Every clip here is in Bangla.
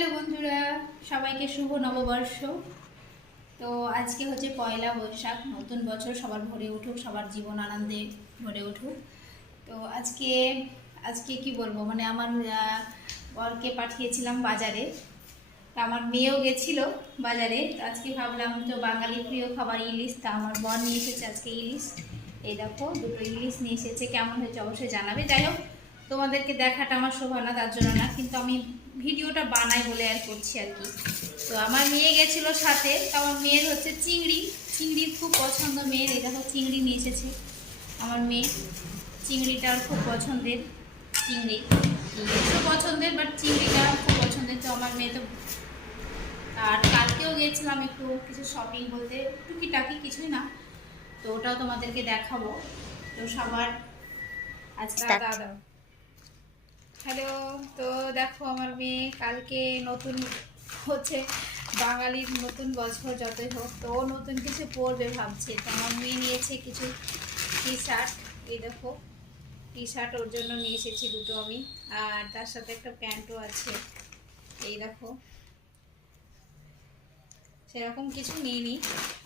হ্যালো বন্ধুরা, সবাইকে শুভ নববর্ষ। তো আজকে হচ্ছে পয়লা বৈশাখ, নতুন বছর। সবার ভরে উঠুক, সবার জীবন আনন্দে ভরে উঠুক। তো আজকে আজকে কি বলবো, মানে আমার বরকে পাঠিয়েছিলাম বাজারে। তা আমার মেয়েও গেছিল বাজারে। তো আজকে ভাবলাম, তো বাঙালি প্রিয় খাবার ইলিশ, তা আমার বর নিয়ে এসেছে আজকে ইলিশ। এই দেখো, দুটো ইলিশ নিয়ে এসেছে। কেমন হয়েছে অবশ্যই জানাবে। যাই হোক, তোমাদেরকে দেখাটা আমার শোভা না, তার জন্য না, কিন্তু আমি ভিডিওটা বানাই বলে আর করছি আর কি। তো আমার মেয়ে গেছিল সাথে। তো আমার মেয়ের হচ্ছে চিংড়ি, চিংড়ির খুব পছন্দ মেয়ের। এই দেখো, চিংড়ি নিয়ে এসেছে আমার মেয়ে। চিংড়িটা খুব পছন্দের। চিংড়ি খুব পছন্দের, বাট চিংড়িটা খুব পছন্দের। তো আমার মেয়ে তো। আর কালকেও গিয়েছিলাম একটু কিছু শপিং, বলতে টুকিটাকি, কিছুই না। তো ওটাও তোমাদেরকে দেখাবো। তো সবার আজকে দাদা। হ্যালো। তো দেখো, আমার মেয়ে কালকে নতুন হচ্ছে বাঙালির নতুন বছর যতই হোক, তো ও নতুন কিছু পরবে ভাবছে। তো আমার মেয়ে নিয়েছে কিছু টি শার্ট। এই দেখো, টি শার্ট ওর জন্য নিয়ে এসেছি দুটো আমি। আর তার সাথে একটা প্যান্টও আছে। এই দেখো, সেরকম কিছু নিইনি,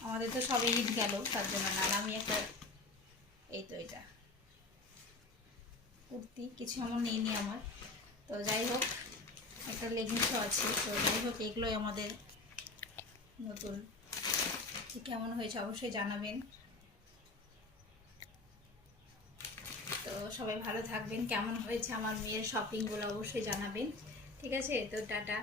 আমাদের তো সবে ঈদ গেল, তার জন্য না। আমি একটা, এই তো এটা কুর্তি, কিছু এমন নিইনি আমার। তো যাই হোক, একটা লেগিংসও আছে। তো যাই হোক, এগুলোই আমাদের নতুন। কেমন হয়েছে অবশ্যই জানাবেন। তো সবাই ভালো থাকবেন। কেমন হয়েছে আমার মেয়ের শপিংগুলো অবশ্যই জানাবেন। ঠিক আছে, তো টাটা।